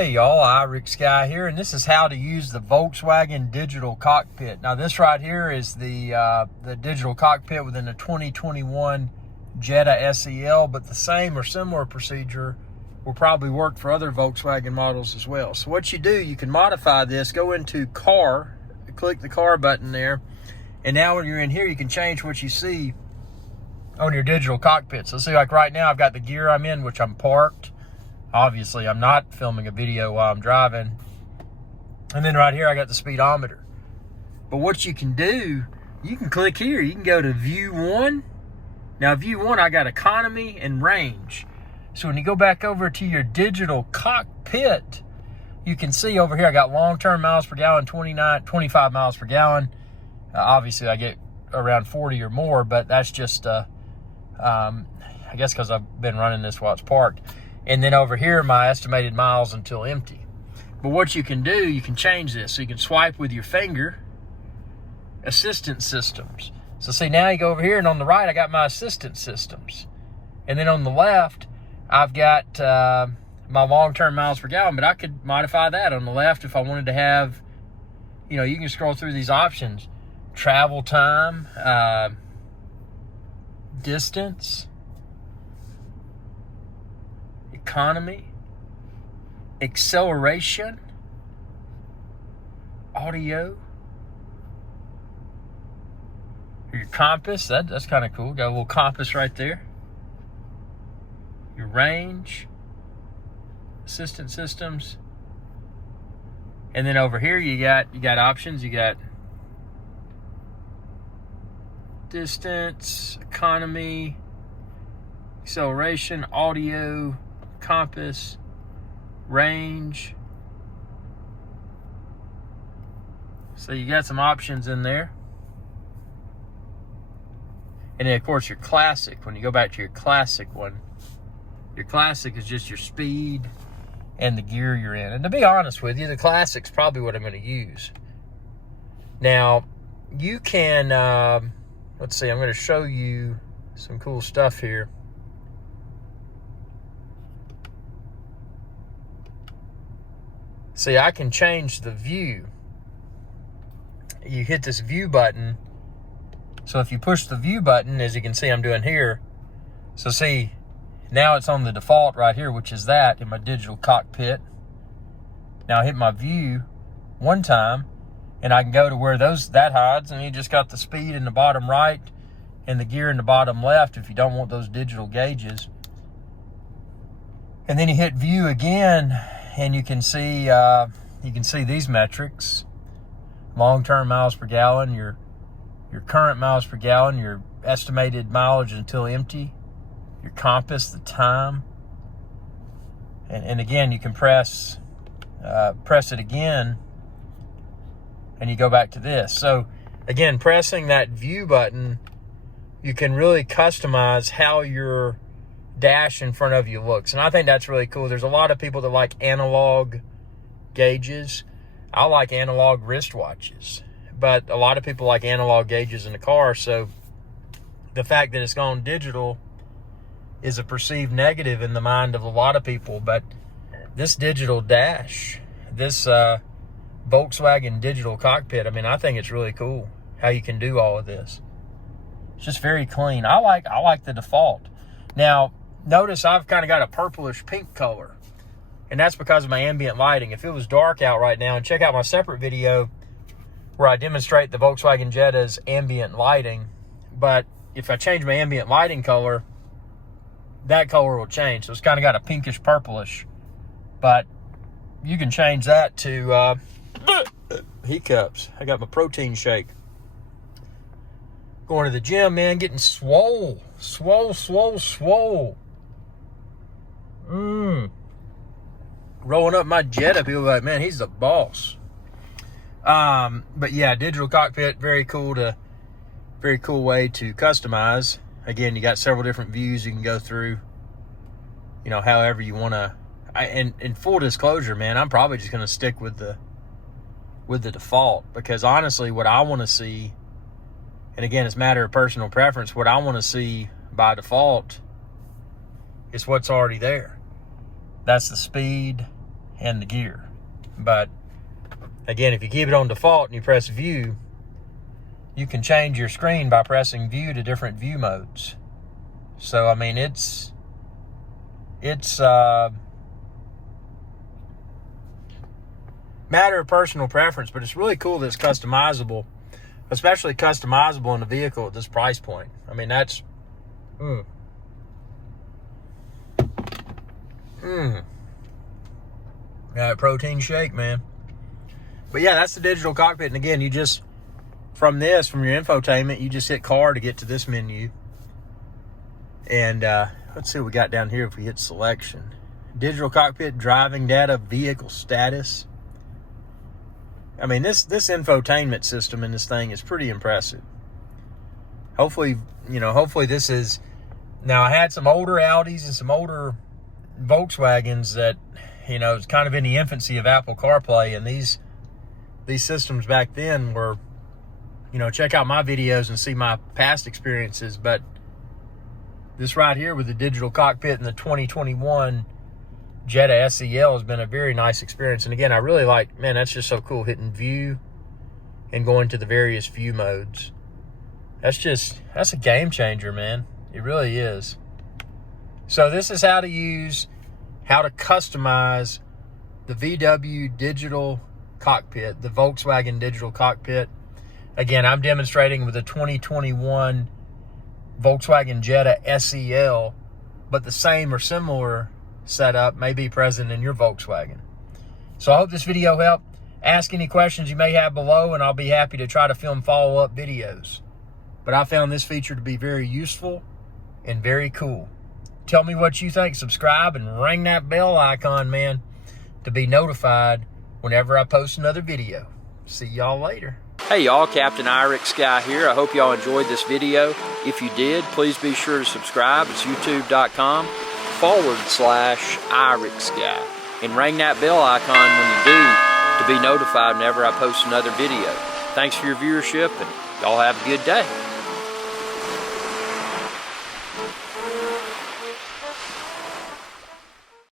Hey y'all, Rick Sky here, and this is how to use the Volkswagen Digital Cockpit. Now this right here is the Digital Cockpit within the 2021 Jetta SEL, but the same or similar procedure will probably work for other Volkswagen models as well. So what you do, you can modify this, go into Car, click the Car button there, and now when you're in here, you can change what you see on your Digital Cockpit. So see, like right now, I've got the gear I'm in, which I'm parked. Obviously, I'm not filming a video while I'm driving. And then right here, I got the speedometer. But what you can do, you can click here. You can go to View 1. Now, View 1, I got economy and range. So when you go back over to your Digital Cockpit, you can see over here, I got long-term miles per gallon, 25 miles per gallon. Obviously, I get around 40 or more, but that's just, I guess because I've been running this while it's parked. And then over here, my estimated miles until empty. But what you can do, you can change this. So you can swipe with your finger, assistance systems. So see, now you go over here, and on the right, I got my assistance systems. And then on the left, I've got my long-term miles per gallon, but I could modify that on the left if I wanted to have, you know, you can scroll through these options. Travel time, distance, economy, acceleration, audio, your compass, that's kind of cool. Got a little compass right there. Your range, assistant systems, and then over here you got options. You got distance, economy, acceleration, audio, compass, range. So you got some options in there. And then of course your classic, when you go back to your classic one, your classic is just your speed and the gear you're in. And to be honest with you, the classic's probably what I'm going to use. Now, you can, let's see, I'm going to show you some cool stuff here. See, I can change the view. You hit this view button. So if you push the view button, as you can see I'm doing here, so see, now it's on the default right here, which is that in my Digital Cockpit. Now I hit my view one time, and I can go to where that hides, and you just got the speed in the bottom right and the gear in the bottom left if you don't want those digital gauges. And then you hit view again, and you can see these metrics: long-term miles per gallon, your current miles per gallon, your estimated mileage until empty, your compass, the time, and again you can press it again, and you go back to this. So again, pressing that view button, you can really customize how your dash in front of you looks, and I think that's really cool. There's a lot of people that like analog gauges. I like analog wristwatches, but a lot of people like analog gauges in the car. So the fact that it's gone digital is a perceived negative in the mind of a lot of people. But this digital dash, this Volkswagen Digital Cockpit, I mean, I think it's really cool how you can do all of this. It's just very clean. I like the default. Now, notice I've kind of got a purplish pink color, and that's because of my ambient lighting. If it was dark out right now, and check out my separate video where I demonstrate the Volkswagen Jetta's ambient lighting, but if I change my ambient lighting color, that color will change. So it's kind of got a pinkish purplish, but you can change that to hiccups. I got my protein shake. Going to the gym, man, getting swole. Rolling up my Jetta, people are like, man, he's the boss. But yeah, Digital Cockpit, very cool way to customize. Again, you got several different views you can go through, you know, however you want to. And in full disclosure, man, I'm probably just going to stick with the default, because honestly, what I want to see, and again, it's a matter of personal preference, what I want to see by default is what's already there. That's the speed and the gear. But again, if you keep it on default and you press view, you can change your screen by pressing view to different view modes. So I mean, it's matter of personal preference, but it's really cool that it's customizable, especially customizable in a vehicle at this price point. I mean, that's that protein shake, man. But yeah, that's the digital cockpit. And again, you just, from your infotainment, you just hit car to get to this menu. And let's see what we got down here if we hit selection. Digital cockpit, driving data, vehicle status. I mean, this infotainment system in this thing is pretty impressive. Hopefully this is, now I had some older Audis and some older Volkswagens that, it's kind of in the infancy of Apple CarPlay, and these systems back then were, check out my videos and see my past experiences. But this right here with the digital cockpit and the 2021 Jetta SEL has been a very nice experience. And again, I really like, man, that's just so cool, hitting view and going to the various view modes. That's a game changer, man. It really is. So this is how to customize the VW Digital Cockpit, the Volkswagen Digital Cockpit. Again, I'm demonstrating with the 2021 Volkswagen Jetta SEL, but the same or similar setup may be present in your Volkswagen. So I hope this video helped. Ask any questions you may have below, and I'll be happy to try to film follow-up videos. But I found this feature to be very useful and very cool. Tell me what you think. Subscribe and ring that bell icon, man, to be notified whenever I post another video. See y'all later. Hey y'all, Captain Irix Guy here. I hope y'all enjoyed this video. If you did, please be sure to subscribe. It's youtube.com/Irix Guy. And ring that bell icon when you do to be notified whenever I post another video. Thanks for your viewership, and y'all have a good day.